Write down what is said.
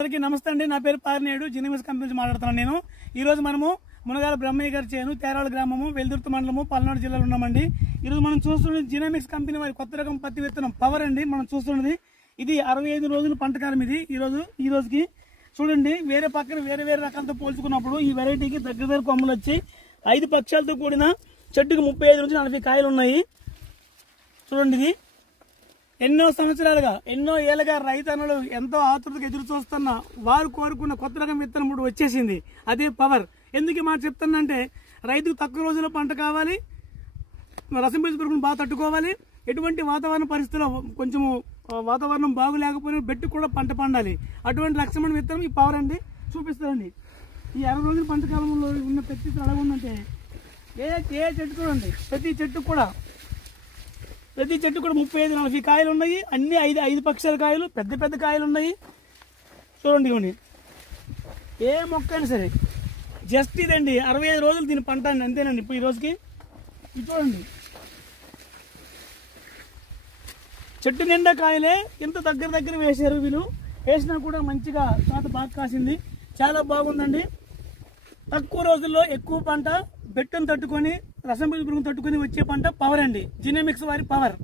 అందరికీ నమస్తే అండి. నా పేరు పారినేడు, జినిమిక్స్ కంపెనీ నుంచి మాట్లాడుతున్నాను. నేను ఈ రోజు మనము మునగాల బ్రహ్మయ్య గారి చేను, తేరాల గ్రామము, వెల్దుర్తి మండలము, పల్నాడు జిల్లాలో ఉన్నామండి. ఈరోజు మనం చూస్తున్నది జినిమిక్స్ కంపెనీ వారి కొత్త రకం పత్తి విత్తనం పవర్ అండి. మనం చూస్తున్నది ఇది 65 రోజుల పంటకాలం. ఇది ఈ రోజుకి చూడండి, వేరే పక్కన వేరే వేరే రకాలతో పోల్చుకున్నప్పుడు ఈ వెరైటీకి దగ్గర కొమ్మలు వచ్చి 5 పక్షాలతో కూడిన చెట్టుకి 35 నుంచి 40 కాయలు ఉన్నాయి. చూడండి, ఇది ఎన్నో సంవత్సరాలుగా ఎన్నో ఏళ్ళగా రైతన్నలు ఎంతో ఆతృతగా ఎదురు చూస్తున్న వారు కోరుకున్న కొత్త రకం విత్తనం ఇప్పుడు వచ్చేసింది. అదే పవర్. ఎందుకు మాట చెప్తానంటే, రైతుకు తక్కువ రోజుల్లో పంట కావాలి, రసం పీల్చు పురుగును బాగా తట్టుకోవాలి, ఎటువంటి వాతావరణ పరిస్థితుల్లో కొంచెము వాతావరణం బాగులేకపోయినా బెట్టు కూడా పంట పండాలి. అటువంటి లక్ష్యమైన విత్తనం ఈ పవర్ అండి. చూపిస్తారండి. ఈ 60 రోజుల పంటకాలంలో ఉన్న ప్రతి ఎలా ఉందంటే, ఏ చెట్టు చూడండి, ప్రతి చెట్టుకు కూడా 35-40 కాయలు ఉన్నాయి. అన్ని 5 పక్షాల కాయలు, పెద్ద పెద్ద కాయలు ఉన్నాయి. చూడండి, ఇవ్వండి, ఏ మొక్క అయినా సరే జస్ట్ ఇదండి 65 రోజులు దీని పంట అండి, అంతేనండి. ఇప్పుడు ఈ రోజుకి ఇది చూడండి, చెట్టు నిండా కాయలే. ఇంత దగ్గర వేసారు వీళ్ళు. వేసినా కూడా మంచిగా కాత బాగా కాసింది. చాలా బాగుందండి. తక్కువ రోజుల్లో ఎక్కువ పంట, బెట్టును తట్టుకొని, రసం పురుగును తట్టుకొని వచ్చే పంట పవర్ అండి. జినిమిక్స్ వారి పవర్.